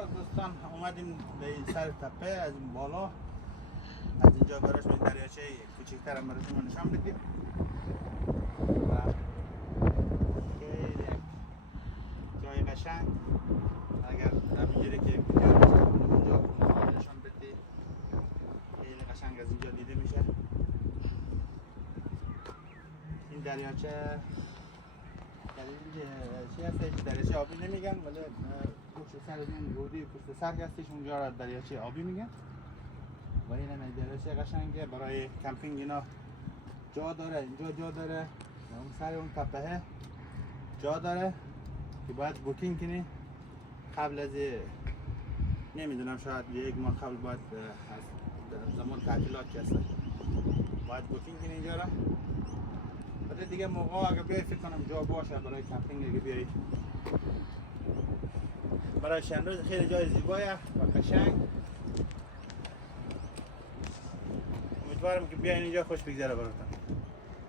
دوستان اومدیم به این سر تپه از این بالا، از اینجا براش به دریاچه کوچکتر هم براتون نشان بدیم و خیلی جای قشنگ. اگر همینجوری که ویدیو اونجا نشان بدی خیلی قشنگ از اینجا دیده میشه. این دریاچه چی هستش؟ دریاچه آبی نمیگن ولی پشت سر این رودی پشت سر هستش، اونجا را دریاچه آبی میگن و این هم دریاچه قشنگه برای کمپینگ. اینا جا داره، اینجا جا داره و اون سر اون تپه جا داره که باید بوکینگ کنی قبل از نمیدونم شاید یک ماه قبل باید از زمان تعطیلات که هست باید بوکینگ کنی اینجا را. بعد دیگه موقع اگه بیای فکر کنم جا باشه برای کمپینگ اگه بیای برای چند روز خیلی جای زیبایه و قشنگ. امیدوارم که بیاین اینجا خوش بگذره براتون.